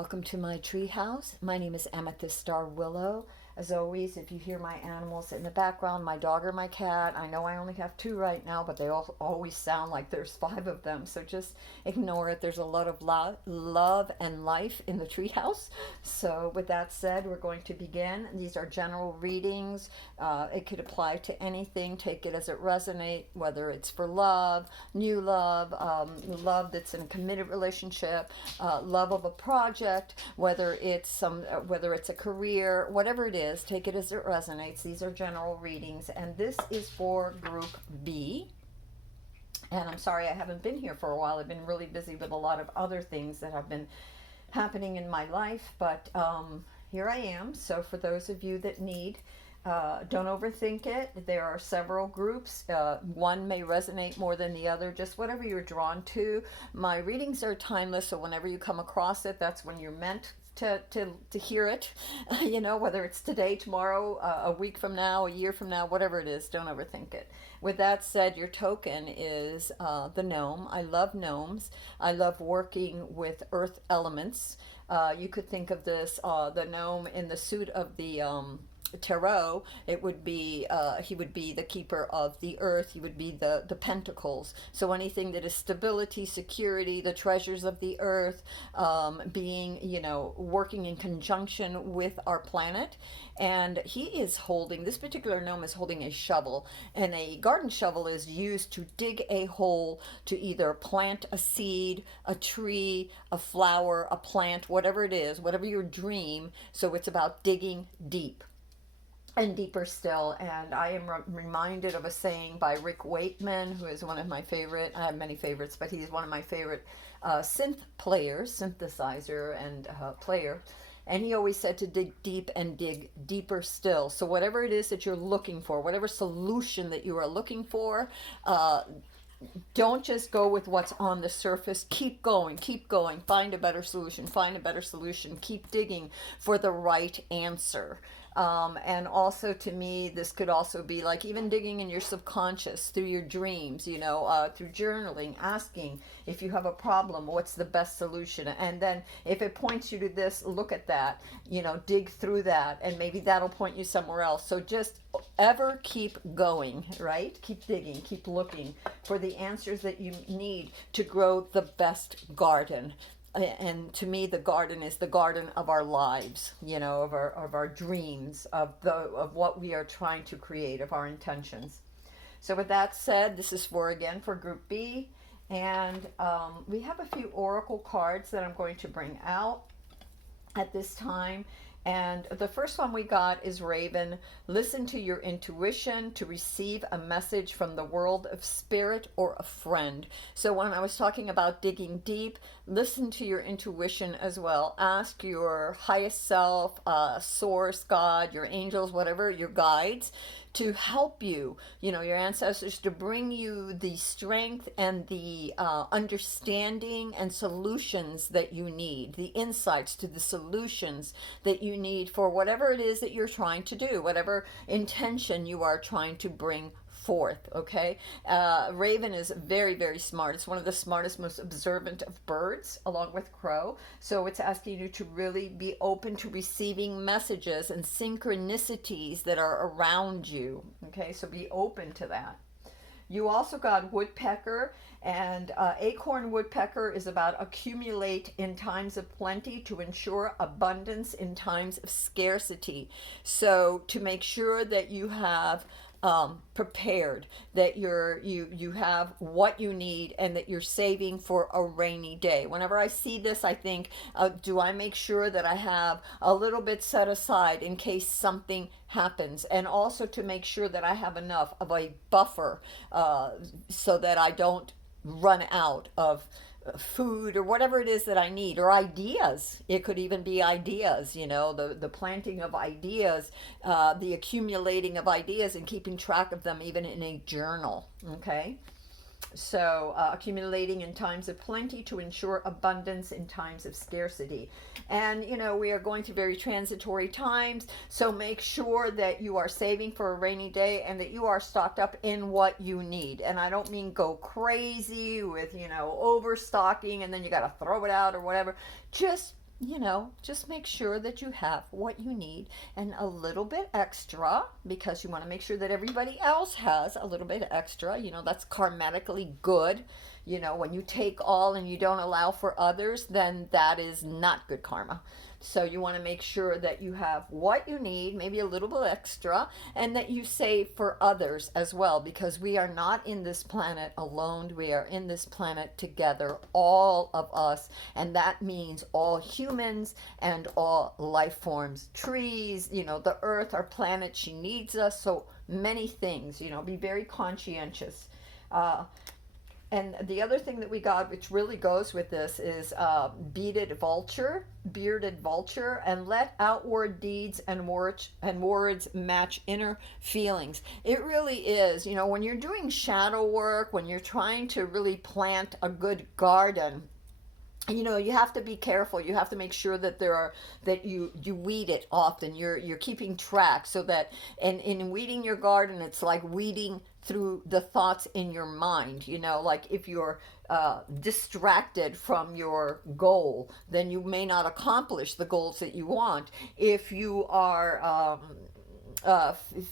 welcome to my tree house. My name is Amethyst Star Willow. As always, if you hear my animals in the background, my dog or my cat, I know I only have two right now, but they all always sound like there's five of them, so just ignore it. There's a lot of love and life in the tree house. So with that said, we're going to begin. These are general readings. It could apply to anything. Take it as it resonates, whether it's for love, new love, love that's in a committed relationship, love of a project, whether it's a career, whatever it is, take it as it resonates. These are general readings, and this is for Group B. And I'm sorry I haven't been here for a while. I've been really busy with a lot of other things that have been happening in my life, but here I am. So for those of you that need, don't overthink it. There are several groups. One may resonate more than the other, just whatever you're drawn to. My readings are timeless, so whenever you come across it, that's when you're meant to hear it. You know, whether it's today, tomorrow, a week from now, a year from now, whatever it is, don't overthink it. With that said, your token is the gnome. I love gnomes. I love working with earth elements. You could think of this, the gnome in the suit of the tarot. It would be he would be the keeper of the earth. He would be the pentacles. So anything that is stability, security, the treasures of the earth, being, you know, working in conjunction with our planet. And he is holding, this particular gnome is holding a shovel, and a garden shovel is used to dig a hole to either plant a seed, a tree, a flower, a plant, whatever it is, whatever your dream. So it's about digging deep and deeper still. And I am reminded of a saying by Rick Wakeman, who is one of my favorite, I have many favorites, but he's one of my favorite synthesizer and player. And he always said to dig deep and dig deeper still. So whatever it is that you're looking for, whatever solution that you are looking for, don't just go with what's on the surface. Keep going, find a better solution, keep digging for the right answer. And also, to me, this could also be like even digging in your subconscious through your dreams, you know, through journaling, asking if you have a problem, what's the best solution? And then if it points you to this, look at that, you know, dig through that, and maybe that'll point you somewhere else. So just ever keep going, right? Keep digging, keep looking for the answers that you need to grow the best garden. And to me, the garden is the garden of our lives, you know, of our dreams, of what we are trying to create, of our intentions. So with that said, this is for Group B, and we have a few oracle cards that I'm going to bring out at this time. And the first one we got is Raven. Listen to your intuition to receive a message from the world of spirit or a friend. So when I was talking about digging deep, listen to your intuition as well. Ask your highest self, source, God, your angels, whatever, your guides, to help you, you know, your ancestors, to bring you the strength and the understanding and solutions that you need, the insights to the solutions that you need for whatever it is that you're trying to do, whatever intention you are trying to bring forth. Okay, Raven is very, very smart. It's one of the smartest, most observant of birds, along with crow. So it's asking you to really be open to receiving messages and synchronicities that are around you. Okay, so be open to that. You also got woodpecker, and acorn woodpecker is about accumulate in times of plenty to ensure abundance in times of scarcity. So to make sure that you have prepared, that you have what you need, and that you're saving for a rainy day. Whenever I see this, I think, do I make sure that I have a little bit set aside in case something happens, and also to make sure that I have enough of a buffer so that I don't run out of food or whatever it is that I need, or ideas. It could even be ideas, you know, the planting of ideas, the accumulating of ideas and keeping track of them even in a journal. Okay, so accumulating in times of plenty to ensure abundance in times of scarcity. And you know, we are going through very transitory times, so make sure that you are saving for a rainy day and that you are stocked up in what you need. And I don't mean go crazy with, you know, overstocking and then you got to throw it out or whatever. Just just make sure that you have what you need and a little bit extra, because you want to make sure that everybody else has a little bit extra. That's karmatically good. When you take all and you don't allow for others, then that is not good karma. So you want to make sure that you have what you need, maybe a little bit extra, and that you save for others as well, because we are not in this planet alone. We are in this planet together, all of us, and that means all humans and all life forms, trees, the earth, our planet, she needs us. So many things, be very conscientious. And the other thing that we got, which really goes with this, is bearded vulture, and let outward deeds and words match inner feelings. It really is, when you're doing shadow work, when you're trying to really plant a good garden, you have to be careful. You have to make sure that you weed it often. You're keeping track, so that in weeding your garden, it's like weeding through the thoughts in your mind. Like if you're distracted from your goal, then you may not accomplish the goals that you want. If you are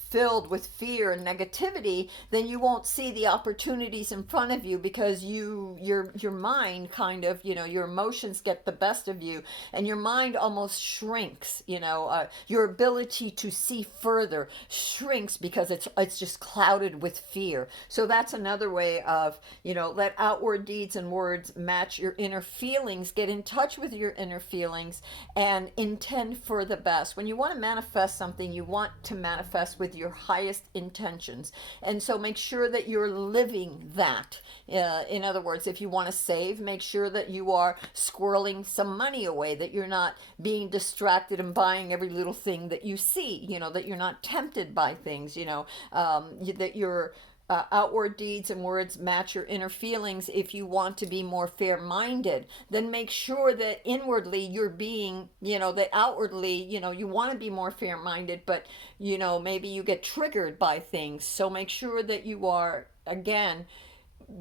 filled with fear and negativity, then you won't see the opportunities in front of you, because your mind kind of, your emotions get the best of you, and your mind almost shrinks. Your ability to see further shrinks, because it's just clouded with fear. So that's another way of, let outward deeds and words match your inner feelings. Get in touch with your inner feelings and intend for the best. When you want to manifest something, you want to manifest with your highest intentions, and so make sure that you're living that. In other words, if you want to save, make sure that you are squirreling some money away, that you're not being distracted and buying every little thing that you see, that you're not tempted by things, that you're outward deeds and words match your inner feelings. If you want to be more fair-minded, then make sure that inwardly you're being, that outwardly, you want to be more fair-minded, but, maybe you get triggered by things. So make sure that you are, again,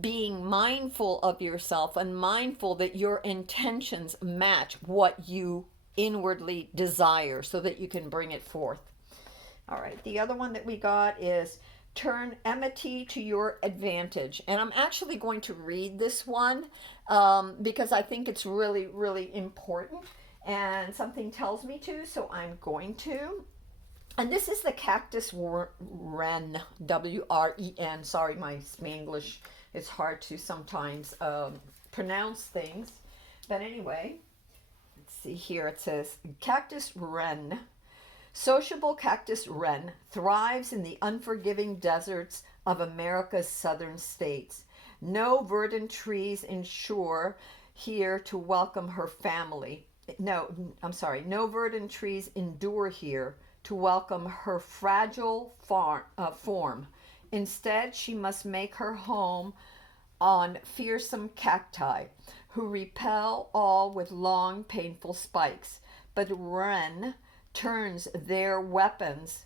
being mindful of yourself and mindful that your intentions match what you inwardly desire, so that you can bring it forth. All right, the other one that we got is turn enmity to your advantage. And I'm actually going to read this one because I think it's really, really important, and something tells me to, so I'm going to. And this is the Cactus Wren, W-R-E-N. Sorry, my Spanglish is hard to sometimes pronounce things. But anyway, let's see here. It says, Cactus Wren. Sociable cactus wren thrives in the unforgiving deserts of America's southern states. No verdant trees ensure here to welcome her family. No verdant trees endure here to welcome her fragile form. Instead, she must make her home on fearsome cacti, who repel all with long, painful spikes. But wren turns their weapons,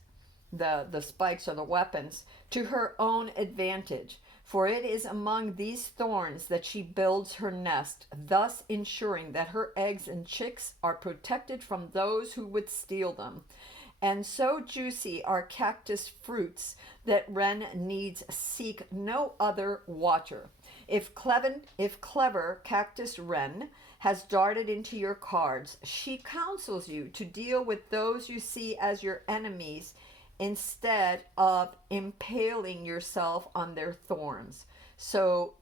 the spikes are the weapons, to her own advantage, for it is among these thorns that she builds her nest, thus ensuring that her eggs and chicks are protected from those who would steal them. And so juicy are cactus fruits that wren needs seek no other water. If clever cactus wren has darted into your cards, she counsels you to deal with those you see as your enemies instead of impaling yourself on their thorns. So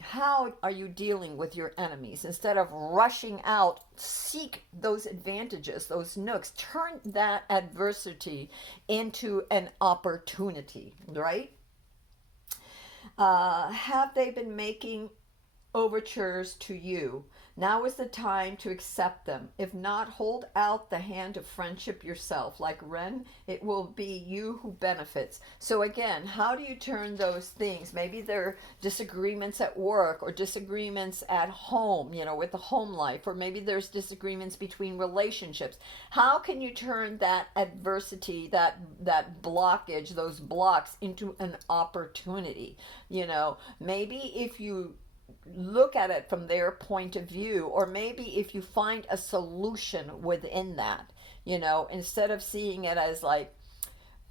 how are you dealing with your enemies? Instead of rushing out, seek those advantages, those nooks. Turn that adversity into an opportunity, right? Have they been making overtures to you? Now is the time to accept them. If not, hold out the hand of friendship yourself. Like wren, it will be you who benefits. So again, how do you turn those things? Maybe they're disagreements at work or disagreements at home, with the home life, or maybe there's disagreements between relationships. How can you turn that adversity, that blockage, those blocks into an opportunity? Maybe if you look at it from their point of view, or maybe if you find a solution within that, instead of seeing it as like,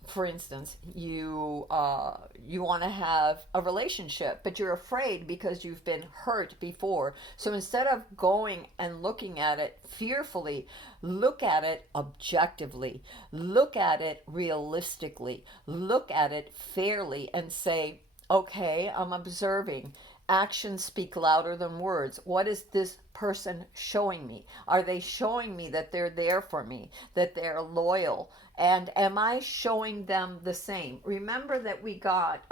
for instance, you want to have a relationship, but you're afraid because you've been hurt before. So instead of going and looking at it fearfully, look at it objectively, look at it realistically, look at it fairly, and say, okay, I'm observing. Actions speak louder than words. What is this person showing me? Are they showing me that they're there for me, that they're loyal? And am I showing them the same? Remember that we got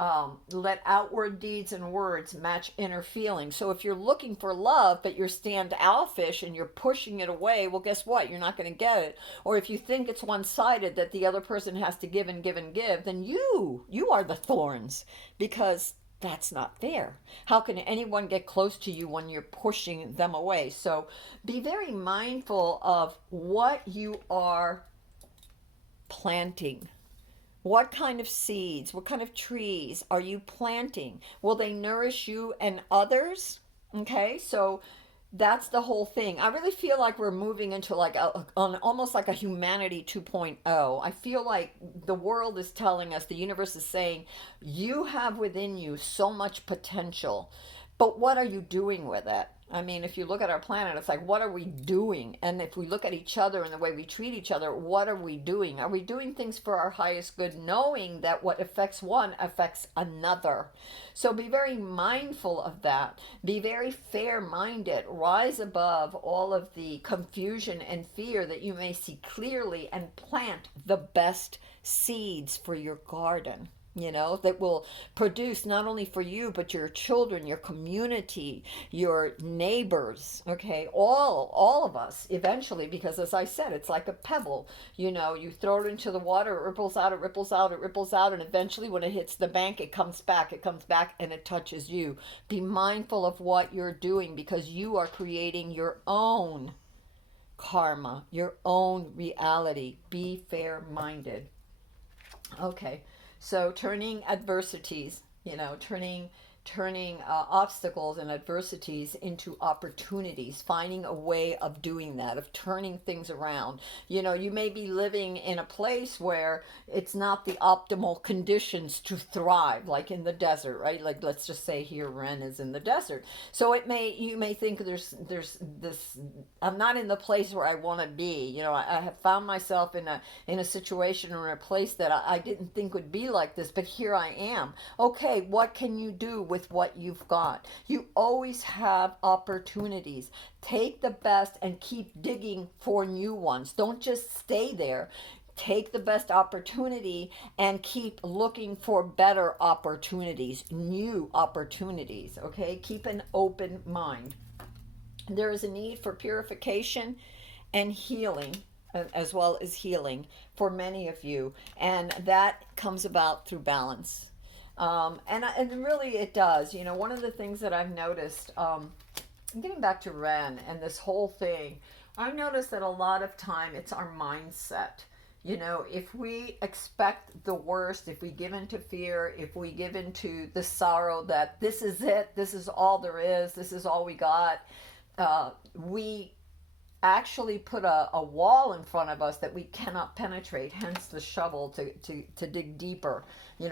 let outward deeds and words match inner feelings. So if you're looking for love, but you're standoffish and you're pushing it away, well, guess what? You're not going to get it. Or if you think it's one-sided, that the other person has to give and give and give, then you are the thorns, because that's not fair. How can anyone get close to you when you're pushing them away? So be very mindful of what you are planting. What kind of seeds, what kind of trees are you planting? Will they nourish you and others? Okay, so that's the whole thing. I really feel like we're moving into like on almost like a humanity 2.0. I feel like the world is telling us, the universe is saying, you have within you so much potential, but what are you doing with it? I mean, if you look at our planet, it's like, what are we doing? And if we look at each other and the way we treat each other, what are we doing? Are we doing things for our highest good, knowing that what affects one affects another? So be very mindful of that. Be very fair minded. Rise above all of the confusion and fear that you may see clearly, and plant the best seeds for your garden, that will produce not only for you, but your children, your community, your neighbors, okay, all of us eventually, because as I said, it's like a pebble. You throw it into the water, it ripples out, it ripples out, it ripples out, and eventually when it hits the bank, it comes back, and it touches you. Be mindful of what you're doing, because you are creating your own karma, your own reality. Be fair minded. Okay, so turning adversities, turning obstacles and adversities into opportunities, finding a way of doing that, of turning things around. You may be living in a place where it's not the optimal conditions to thrive, like in the desert, right? Like, let's just say here Wren is in the desert. So you may think there's this, I'm not in the place where I want to be. I have found myself in a situation or in a place that I didn't think would be like this, but here I am. Okay, what can you do with what you've got? You always have opportunities. Take the best and keep digging for new ones. Don't just stay there. Take the best opportunity and keep looking for better opportunities, new opportunities, okay? Keep an open mind. There is a need for purification and healing, as well as healing for many of you, and that comes about through balance. And really it does. One of the things that I've noticed, getting back to Wren and this whole thing, I've noticed that a lot of time it's our mindset. If we expect the worst, if we give into fear, if we give into the sorrow that this is it, this is all there is, this is all we got, we actually put a wall in front of us that we cannot penetrate, hence the shovel to dig deeper.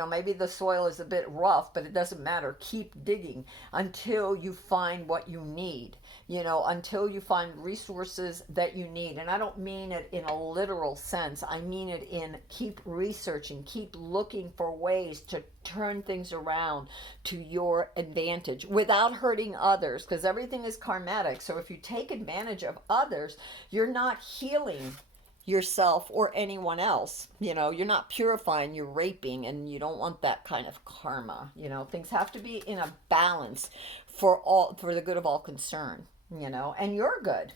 Maybe the soil is a bit rough, but it doesn't matter. Keep digging until you find what you need, until you find resources that you need. And I don't mean it in a literal sense. I mean it in keep researching, keep looking for ways to turn things around to your advantage without hurting others, because everything is karmatic. So if you take advantage of others, you're not healing yourself or anyone else. You're not purifying, you're raping, and you don't want that kind of karma. Things have to be in a balance for the good of all concerned, and you're good.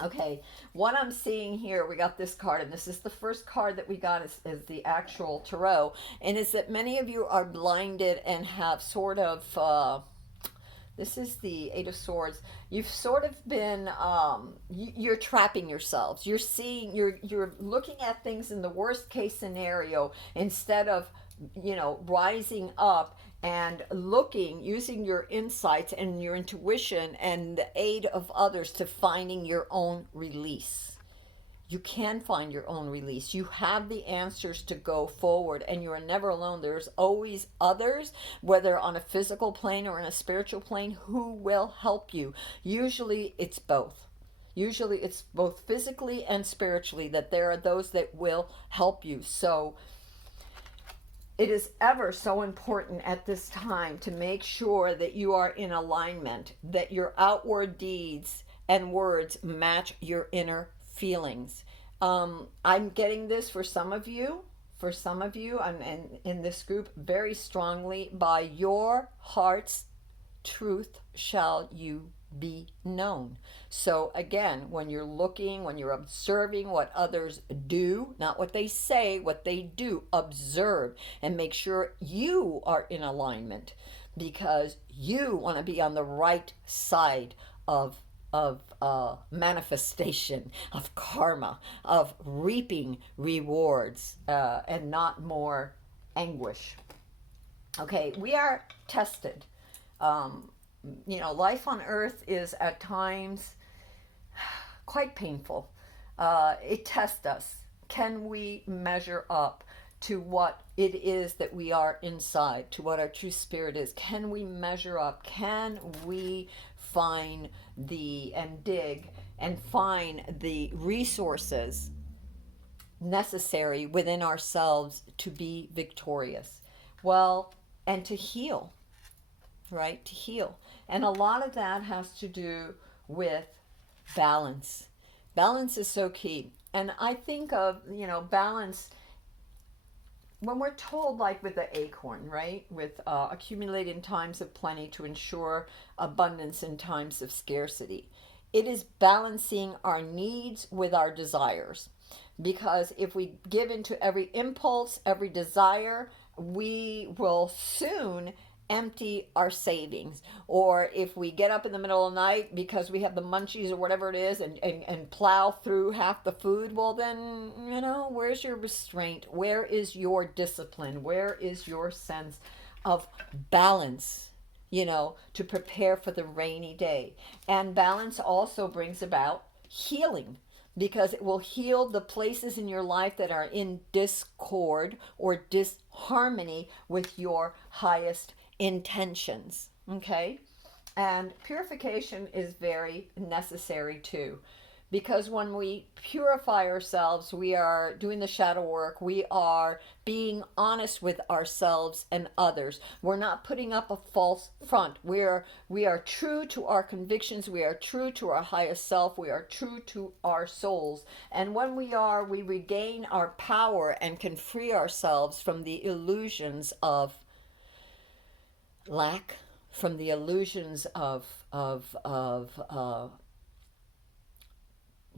Okay, what I'm seeing here, we got this card, and this is the first card that we got is the actual tarot, and it's that many of you are blinded and have sort of this is the Eight of Swords. You've sort of been, you're trapping yourselves. You're looking at things in the worst case scenario instead of rising up and looking, using your insights and your intuition and the aid of others to finding your own release. You can find your own release. You have the answers to go forward, and you are never alone. There's always others, whether on a physical plane or in a spiritual plane, who will help you. Usually it's both. Usually it's both physically and spiritually that there are those that will help you. So it is ever so important at this time to make sure that you are in alignment, that your outward deeds and words match your inner feelings. I'm getting this for some of you, and in this group very strongly. By your heart's truth shall you be known. So again, when you're looking, when you're observing what others do, not what they say, what they do, observe and make sure you are in alignment, because you want to be on the right side of manifestation, of karma, of reaping rewards, and not more anguish. Okay, we are tested. Life on earth is at times quite painful. It tests us. Can we measure up to what it is that we are inside, to what our true spirit is? Can we measure up? Can we find and dig and find the resources necessary within ourselves to be victorious? Well, and to heal, right? To heal. And a lot of that has to do with balance. Balance is so key. And I think of, balance when we're told, like with the acorn, right? With accumulate in times of plenty to ensure abundance in times of scarcity. It is balancing our needs with our desires. Because if we give into every impulse, every desire, we will soon empty our savings. Or if we get up in the middle of the night because we have the munchies or whatever it is, and plow through half the food, well then, where's your restraint? Where is your discipline? Where is your sense of balance, to prepare for the rainy day? And balance also brings about healing, because it will heal the places in your life that are in discord or disharmony with your highest intentions. Okay? And purification is very necessary too, because when we purify ourselves, we are doing the shadow work. We are being honest with ourselves and others. We're not putting up a false front. We are true to our convictions. We are true to our highest self. We are true to our souls. And when we regain our power and can free ourselves from the illusions of lack, from the illusions of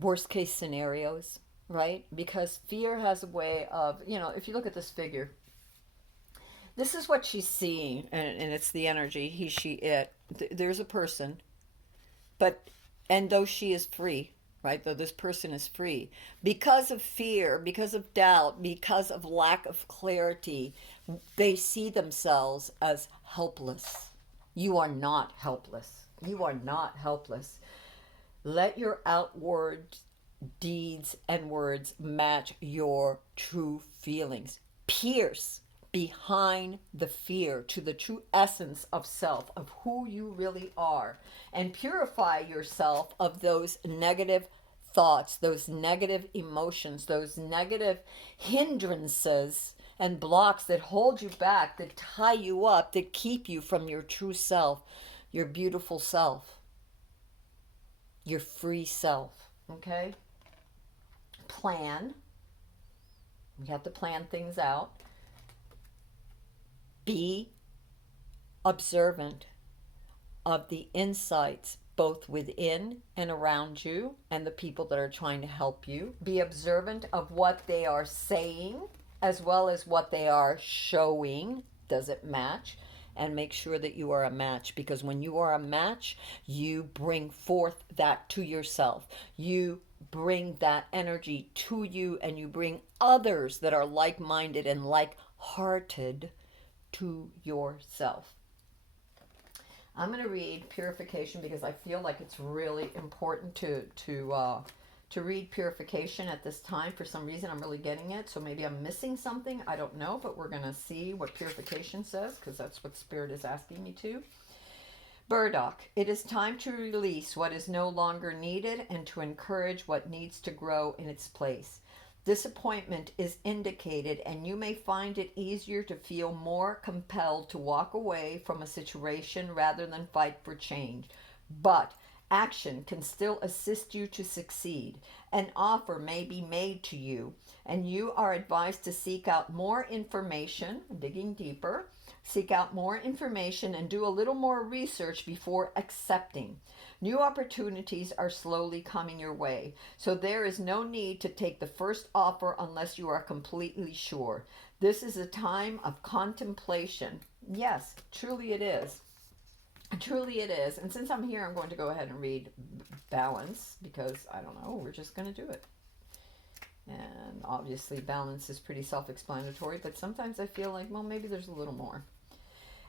worst case scenarios, right? Because fear has a way of, if you look at this figure, this is what she's seeing, and it's the energy, he, she, it. There's a person, and though she is free, right? Though this person is free, because of fear, because of doubt, because of lack of clarity, they see themselves as helpless. You are not helpless. You are not helpless. Let your outward deeds and words match your true feelings. Pierce behind the fear to the true essence of self, of who you really are, and purify yourself of those negative thoughts, those negative emotions, those negative hindrances and blocks that hold you back, that tie you up, that keep you from your true self, your beautiful self, your free self. Okay? Plan. We have to plan things out. Be observant of the insights both within and around you and the people that are trying to help you. Be observant of what they are saying as well as what they are showing. Does it match? And make sure that you are a match, because when you are a match, you bring forth that to yourself. You bring that energy to you, and you bring others that are like-minded and like hearted to yourself. I'm going to read Purification because I feel like it's really important to read Purification at this time. For some reason, I'm really getting it. So maybe I'm missing something. I don't know, but we're going to see what Purification says because that's what Spirit is asking me to. Burdock, it is time to release what is no longer needed and to encourage what needs to grow in its place. Disappointment is indicated, and you may find it easier to feel more compelled to walk away from a situation rather than fight for change. But action can still assist you to succeed. An offer may be made to you, and you are advised to seek out more information, digging deeper. Seek out more information and do a little more research before accepting. New opportunities are slowly coming your way, so there is no need to take the first offer unless you are completely sure. This is a time of contemplation. Yes, truly it is. Truly it is. And since I'm here, I'm going to go ahead and read Balance because, I don't know, we're just going to do it. And obviously balance is pretty self-explanatory, but sometimes I feel like, well, maybe there's a little more.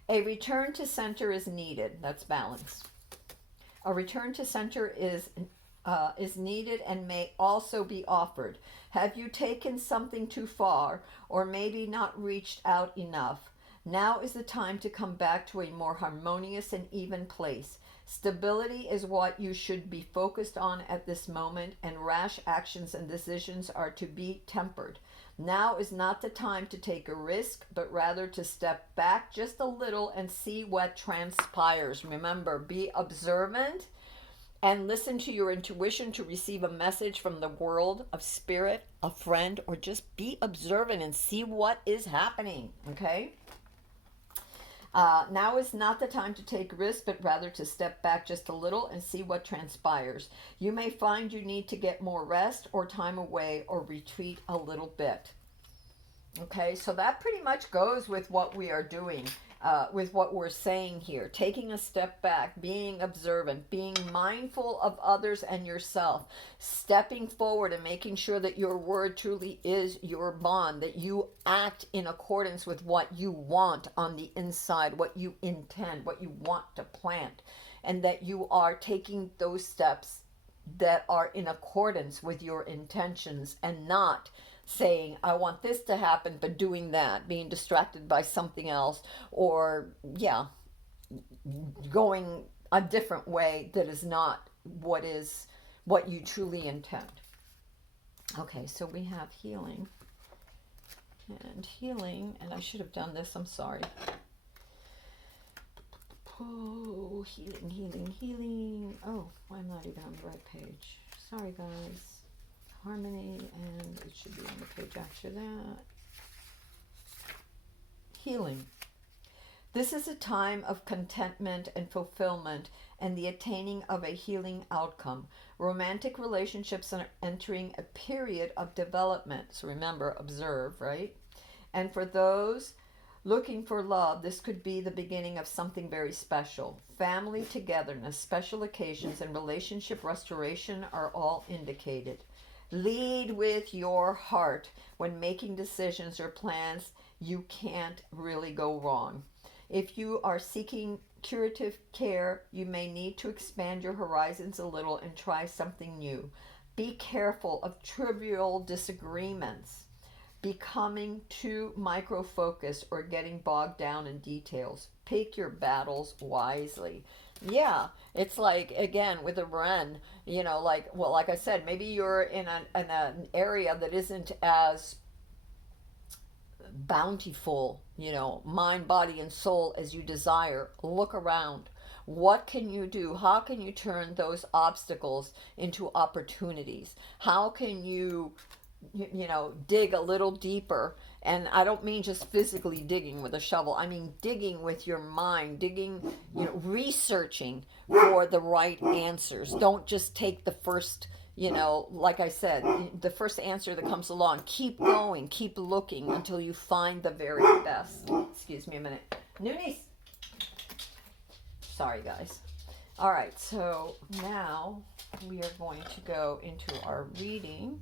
A return to center is needed. That's balance. A return to center is needed and may also be offered. Have you taken something too far or maybe not reached out enough? Now is the time to come back to a more harmonious and even place. Stability is what you should be focused on at this moment, and rash actions and decisions are to be tempered. Now is not the time to take a risk, but rather to step back just a little and see what transpires. Remember, be observant and listen to your intuition to receive a message from the world of spirit, a friend, or just be observant and see what is happening, okay? Now is not the time to take risks, but rather to step back just a little and see what transpires. You may find you need to get more rest or time away or retreat a little bit. Okay, so that pretty much goes with what we are doing, with what we're saying here. Taking a step back, being observant, being mindful of others and yourself, stepping forward and making sure that your word truly is your bond, that you act in accordance with what you want on the inside, what you intend, what you want to plant, and that you are taking those steps that are in accordance with your intentions and not saying, I want this to happen, but doing that, being distracted by something else, or, going a different way that is not what you truly intend. Okay, so we have healing. And I should have done this, I'm sorry. Oh, healing. Oh, I'm not even on the right page. Sorry, guys. Harmony, and it should be on the page after that. Healing. This is a time of contentment and fulfillment and the attaining of a healing outcome. Romantic relationships are entering a period of development. So remember, observe, right? And for those looking for love, this could be the beginning of something very special. Family togetherness, special occasions, and relationship restoration are all indicated. Lead with your heart when making decisions or plans. You can't really go wrong. If you are seeking curative care, you may need to expand your horizons a little and try something new. Be careful of trivial disagreements, becoming too micro-focused, or getting bogged down in details. Pick your battles wisely. Yeah, it's like, again, with a Wren, like I said, maybe you're in an area that isn't as bountiful, mind, body, and soul as you desire. Look around. What can you do? How can you turn those obstacles into opportunities? How can you dig a little deeper? And I don't mean just physically digging with a shovel. I mean digging with your mind, digging, researching for the right answers. Don't just take the first, like I said, the first answer that comes along. Keep going, keep looking until you find the very best. Excuse me a minute. New niece. Sorry, guys. All right, so now we are going to go into our reading.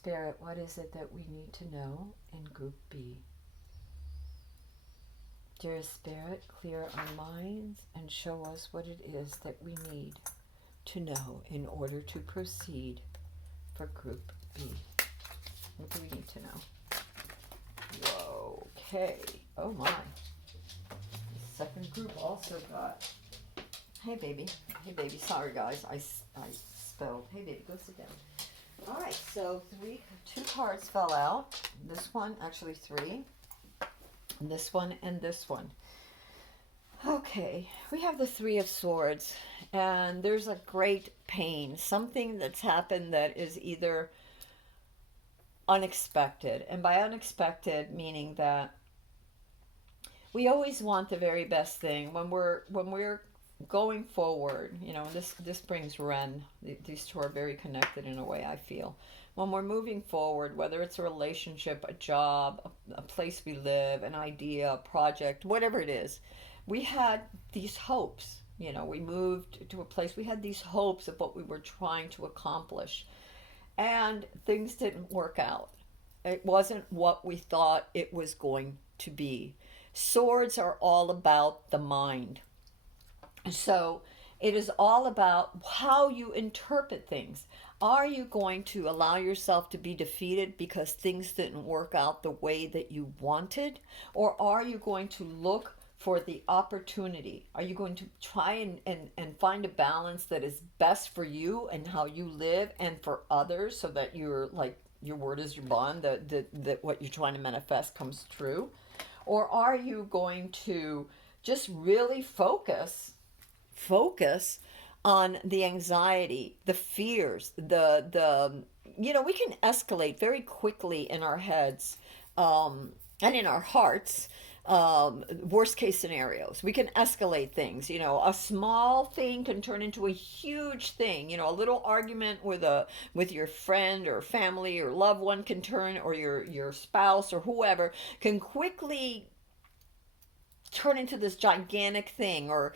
Spirit, what is it that we need to know in Group B? Dear Spirit, clear our minds and show us what it is that we need to know in order to proceed for Group B. What do we need to know? Whoa, okay. Oh my. The second group also got... Hey baby. Hey baby. Sorry guys. I spelled. Hey baby, go sit down. All right, so two cards fell out. This one, actually three. This one and this one. Okay, we have the Three of Swords, and there's a great pain, something that's happened that is either unexpected, and by unexpected meaning that we always want the very best thing when we're going forward. You know, this brings Wren. These two are very connected in a way, I feel. When we're moving forward, whether it's a relationship, a job, a place we live, an idea, a project, whatever it is, we had these hopes. You know, we moved to a place, we had these hopes of what we were trying to accomplish. And things didn't work out. It wasn't what we thought it was going to be. Swords are all about the mind. So it is all about how you interpret things. Are you going to allow yourself to be defeated because things didn't work out the way that you wanted? Or are you going to look for the opportunity? Are you going to try and find a balance that is best for you and how you live and for others, so that you're like, your word is your bond, that what you're trying to manifest comes true? Or are you going to just really focus on the anxiety, the fears, the you know, we can escalate very quickly in our heads and in our hearts. Worst case scenarios, we can escalate things. You know, a small thing can turn into a huge thing. You know, a little argument with your friend or family or loved one can turn, or your spouse or whoever can quickly turn into this gigantic thing, or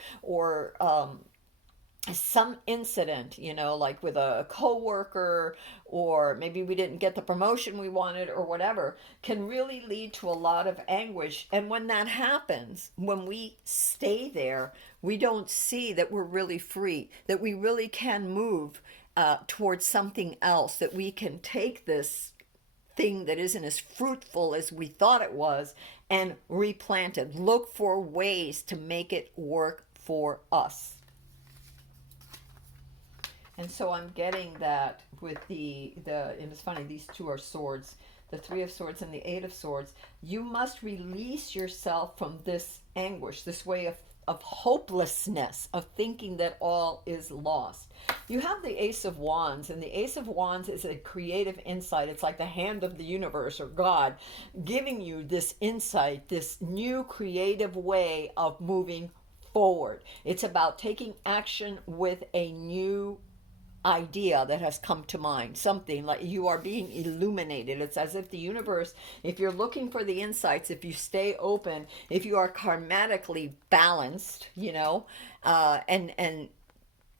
some incident, you know, like with a coworker, or maybe we didn't get the promotion we wanted or whatever, can really lead to a lot of anguish. And when that happens, when we stay there, we don't see that we're really free, that we really can move towards something else, that we can take this thing that isn't as fruitful as we thought it was and replant it. Look for ways to make it work for us. And so I'm getting that with and it's funny, these two are swords, the Three of Swords and the Eight of Swords. You must release yourself from this anguish, this way of hopelessness, of thinking that all is lost. You have the Ace of Wands, and the Ace of Wands is a creative insight. It's like the hand of the universe, or God, giving you this insight, this new creative way of moving forward. It's about taking action with a new idea that has come to mind, something like you are being illuminated. It's as if the universe, if you're looking for the insights, if you stay open, if you are karmatically balanced, you know, and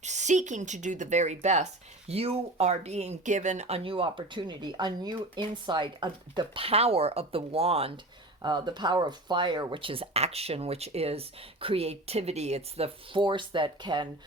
seeking to do the very best, you are being given a new opportunity, a new insight, the power of the wand. The power of fire, which is action, which is creativity. It's the force that can,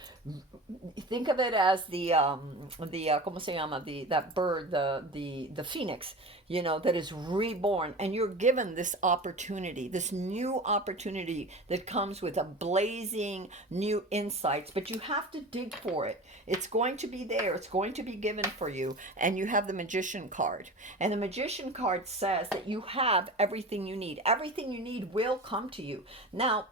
think of it as ¿cómo se llama? That bird, the phoenix, you know, that is reborn. And you're given this opportunity, this new opportunity that comes with a blazing new insights, but you have to dig for it. It's going to be there. It's going to be given for you. And you have the Magician card. And the Magician card says that you have everything you need. Everything you need will come to you. Now,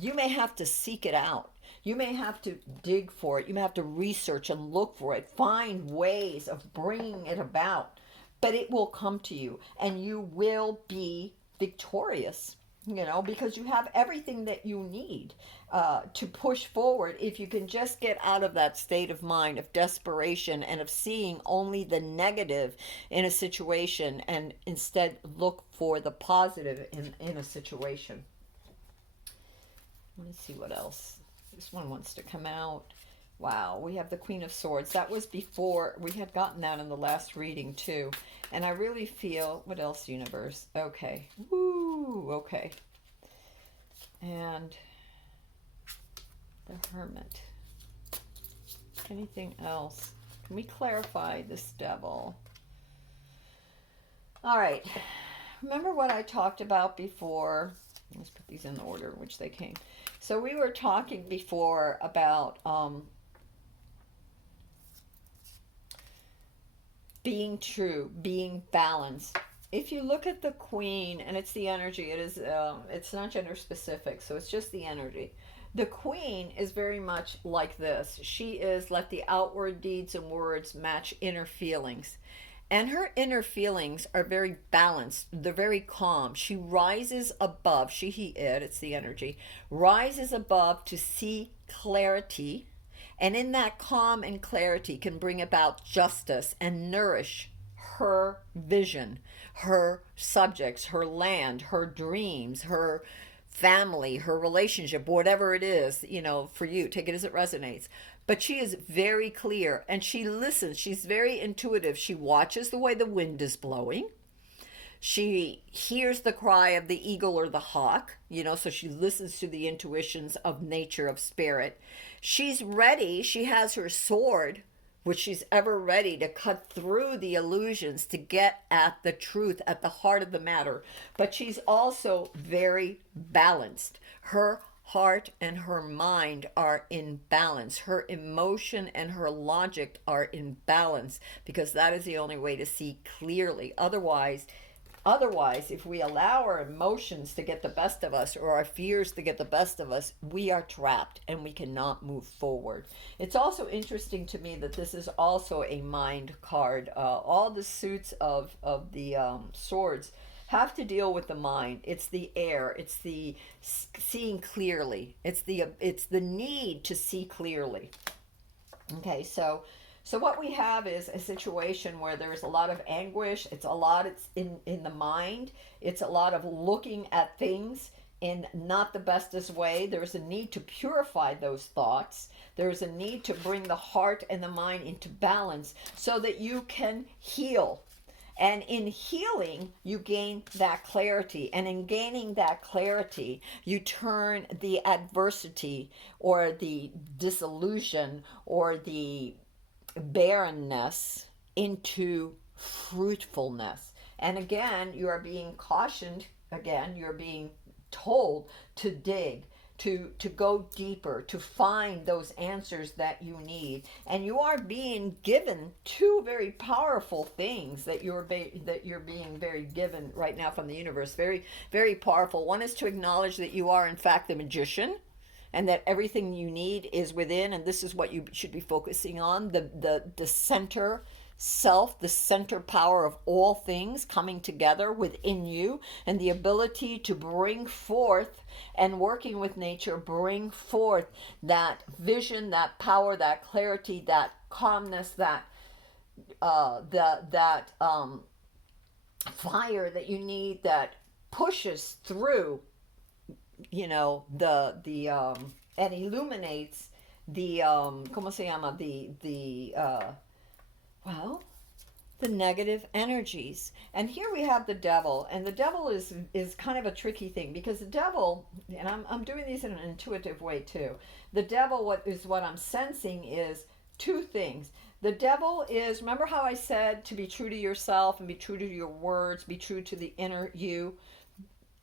you may have to seek it out. You may have to dig for it. You may have to research and look for it. Find ways of bringing it about. But it will come to you. And you will be victorious, you know, because you have everything that you need to push forward. If you can just get out of that state of mind of desperation and of seeing only the negative in a situation, and instead look for the positive in a situation. Let me see what else. This one wants to come out. Wow, we have the Queen of Swords. That was before, we had gotten that in the last reading too. And I really feel, what else, universe? Okay. Woo, okay. And the Hermit. Anything else? Can we clarify this devil? All right. Remember what I talked about before? Let's put these in the order in which they came. So we were talking before about being true, being balanced. If you look at the Queen, and it's the energy, it's not gender specific, so it's just the energy. The Queen is very much like this. She is, let the outward deeds and words match inner feelings. And her inner feelings are very balanced. They're very calm. She rises above, she, he, it, it's the energy, rises above to see clarity. And in that calm and clarity can bring about justice and nourish her vision, her subjects, her land, her dreams, her family, her relationship, whatever it is, you know, for you. Take it as it resonates. But she is very clear and she listens. She's very intuitive. She watches the way the wind is blowing. She hears the cry of the eagle or the hawk, you know, so she listens to the intuitions of nature, of spirit. She's ready. She has her sword, which she's ever ready to cut through the illusions to get at the truth, at the heart of the matter. But she's also very balanced. Her heart and her mind are in balance. Her emotion and her logic are in balance because that is the only way to see clearly. Otherwise, if we allow our emotions to get the best of us or our fears to get the best of us, we are trapped and we cannot move forward. It's also interesting to me that this is also a mind card. All the suits of the swords have to deal with the mind. It's the air. It's the seeing clearly. It's the need to see clearly. Okay, so what we have is a situation where there's a lot of anguish. It's in the mind. It's a lot of looking at things in not the bestest way. There's a need to purify those thoughts. There's a need to bring the heart and the mind into balance so that you can heal. And in healing, you gain that clarity. And in gaining that clarity, you turn the adversity or the disillusion or the barrenness into fruitfulness. And again, you are being cautioned, again, you're being told to dig, to go deeper, to find those answers that you need. And you are being given two very powerful things that you're being very given right now from the universe. Very, very powerful. One is to acknowledge that you are in fact the magician, and that everything you need is within, and this is what you should be focusing on, the center self, the center power of all things coming together within you, and the ability to bring forth and working with nature, bring forth that vision, that power, that clarity, that calmness, that fire that you need that pushes through, you know, and illuminates the ¿cómo se llama? The negative energies. And here we have the devil, and the devil is kind of a tricky thing because the devil, and I'm doing these in an intuitive way too. The devil, what I'm sensing is two things. The devil is, remember how I said to be true to yourself and be true to your words, be true to the inner you,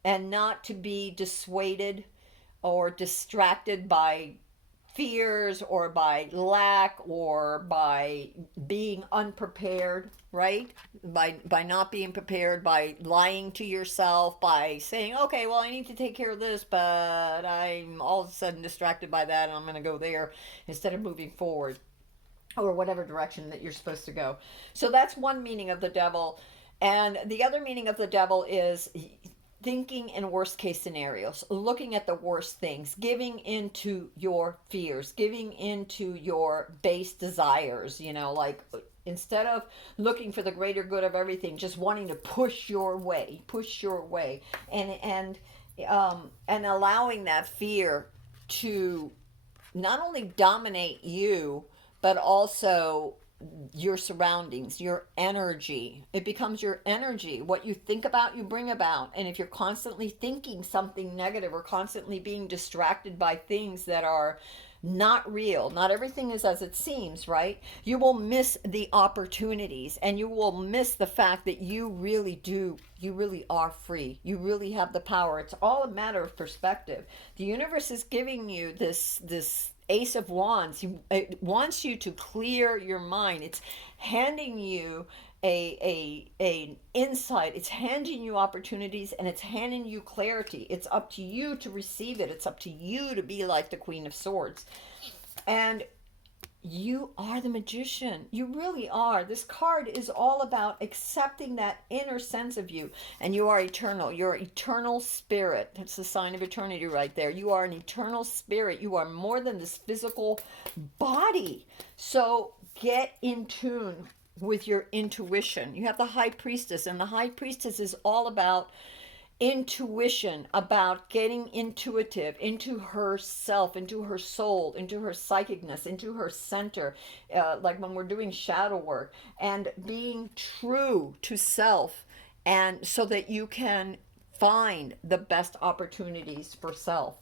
and not to be dissuaded or distracted by fears or by lack or by being unprepared, right? By not being prepared, by lying to yourself, by saying, okay, well, I need to take care of this, but I'm all of a sudden distracted by that and I'm going to go there instead of moving forward or whatever direction that you're supposed to go. So that's one meaning of the devil. And the other meaning of the devil is thinking in worst case scenarios, looking at the worst things, giving into your fears, giving into your base desires, you know, like instead of looking for the greater good of everything, just wanting to push your way, and allowing that fear to not only dominate you, but also your surroundings, your energy. It becomes your energy. What you think about, you bring about. And if you're constantly thinking something negative or constantly being distracted by things that are not real, not everything is as it seems, right? You will miss the opportunities, and you will miss the fact that you really do, you really are free. You really have the power. It's all a matter of perspective. The universe is giving you this Ace of Wands. It wants you to clear your mind. It's handing you a insight. It's handing you opportunities, and it's handing you clarity. It's up to you to receive it. It's up to you to be like the Queen of Swords. And you are the magician. You really are. This card is all about accepting that inner sense of you. And you are eternal. You're an eternal spirit. That's the sign of eternity right there. You are an eternal spirit. You are more than this physical body. So get in tune with your intuition. You have the High Priestess, and the High Priestess is all about intuition, about getting intuitive into herself, into her soul, into her psychicness, into her center, like when we're doing shadow work, and being true to self, and so that you can find the best opportunities for self.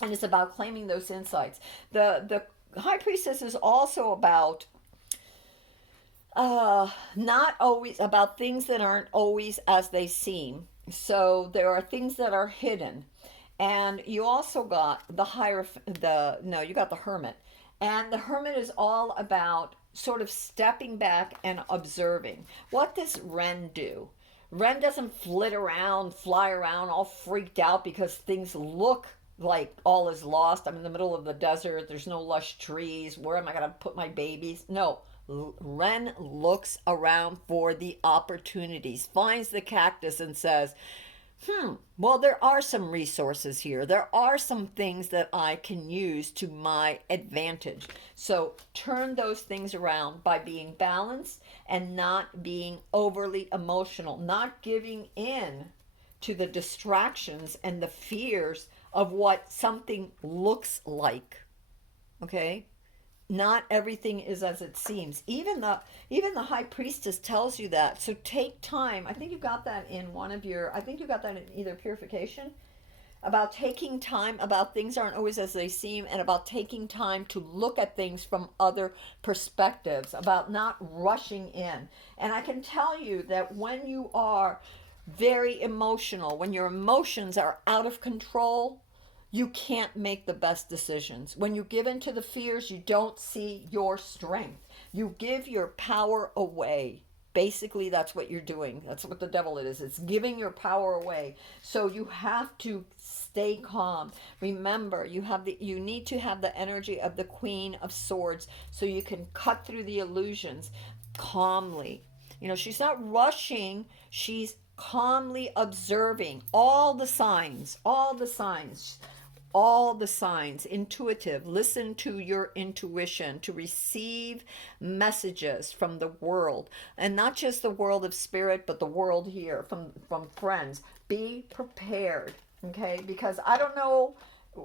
And it's about claiming those insights. The High Priestess is also about not always, about things that aren't always as they seem. So there are things that are hidden. And you also got the higher, no, you got the Hermit. And the Hermit is all about sort of stepping back and observing. What does Wren do? Wren doesn't fly around all freaked out because things look like all is lost. I'm in the middle of the desert. There's no lush trees. Where am I going to put my babies? No. Wren looks around for the opportunities, finds the cactus and says, well, there are some resources here. There are some things that I can use to my advantage. So turn those things around by being balanced and not being overly emotional, not giving in to the distractions and the fears of what something looks like. Okay? Not everything is as it seems. Even the High Priestess tells you that. So take time. I think you got that in one of your, I think you got that in either Purification, about taking time, about things aren't always as they seem, and about taking time to look at things from other perspectives, about not rushing in. And I can tell you that when you are very emotional, when your emotions are out of control, you can't make the best decisions. When you give in to the fears, you don't see your strength. You give your power away. Basically, that's what you're doing. That's what the devil is. It's giving your power away. So you have to stay calm. Remember, you need to have the energy of the Queen of Swords so you can cut through the illusions calmly. You know, she's not rushing. She's calmly observing all the signs, intuitive. Listen to your intuition to receive messages from the world, and not just the world of spirit, but the world here from friends. Be prepared, okay? Because I don't know,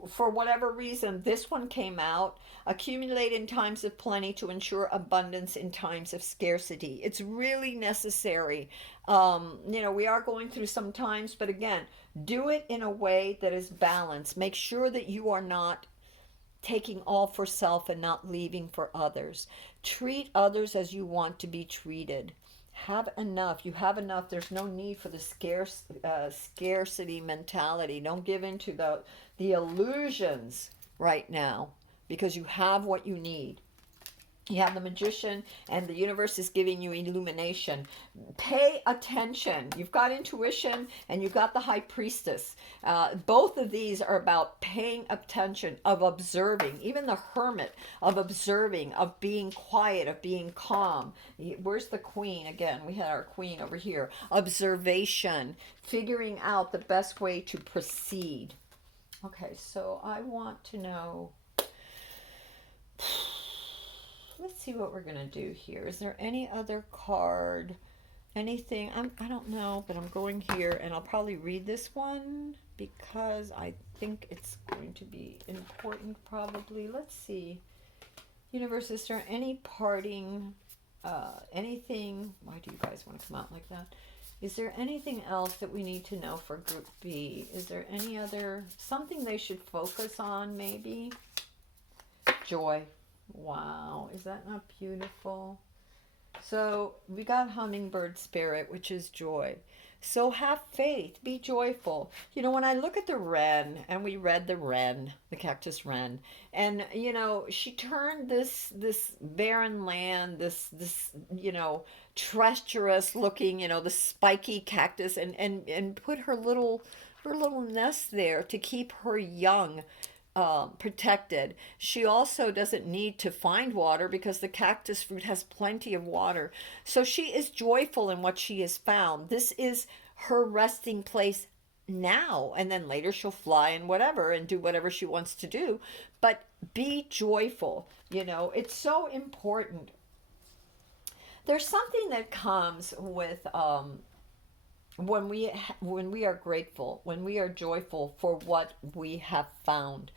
for whatever reason, this one came out. Accumulate in times of plenty to ensure abundance in times of scarcity. It's really necessary. We are going through some times, but again, do it in a way that is balanced. Make sure that you are not taking all for self and not leaving for others. Treat others as you want to be treated. Have enough. You have enough. There's no need for the scarcity mentality. Don't give in to the illusions right now, because you have what you need. You have the Magician, and the universe is giving you illumination. Pay attention. You've got intuition, and you've got the High Priestess. Both of these are about paying attention, of observing. Even the Hermit, of observing, of being quiet, of being calm. Where's the Queen? Again, we had our Queen over here. Observation, figuring out the best way to proceed. Okay, so I want to know... Let's see what we're going to do here. Is there any other card anything? I don't know, but I'm going here and I'll probably read this one because I think it's going to be important probably. Let's see. Universe, is there any parting, anything? Why do you guys want to come out like that? Is there anything else that we need to know for Group B? Is there any other, something they should focus on maybe? Joy. Wow, is that not beautiful? So we got hummingbird spirit, which is joy. So have faith, be joyful. You know, when I look at the wren, and we read the wren, the cactus wren, and you know, she turned this barren land, this treacherous looking, the spiky cactus, and put her little nest there to keep her young protected. She also doesn't need to find water because the cactus fruit has plenty of water. So she is joyful in what she has found. This is her resting place now. And then later she'll fly and whatever and do whatever she wants to do. But be joyful. It's so important. There's something that comes with when we are grateful, when we are joyful for what we have found,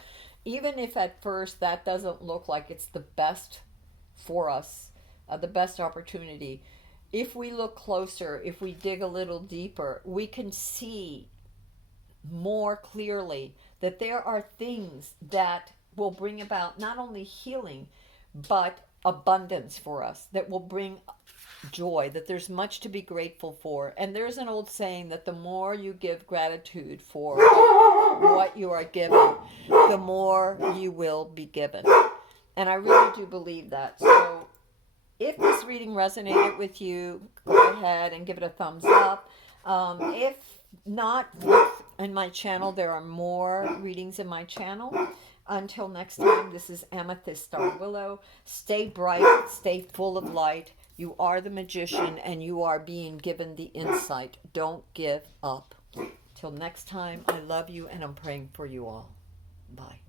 even if at first that doesn't look like it's the best for us, the best opportunity. If we look closer, if we dig a little deeper, we can see more clearly that there are things that will bring about not only healing but abundance for us, that will bring joy, that there's much to be grateful for. And there's an old saying that the more you give gratitude for what you are given, the more you will be given. And I really do believe that. So if this reading resonated with you, go ahead and give it a thumbs up. If not, look in my channel. There are more readings in my channel. Until next time, this is Amethyst Star Willow. Stay bright, stay full of light. You are the magician and you are being given the insight. Don't give up. Till next time, I love you and I'm praying for you all. Bye.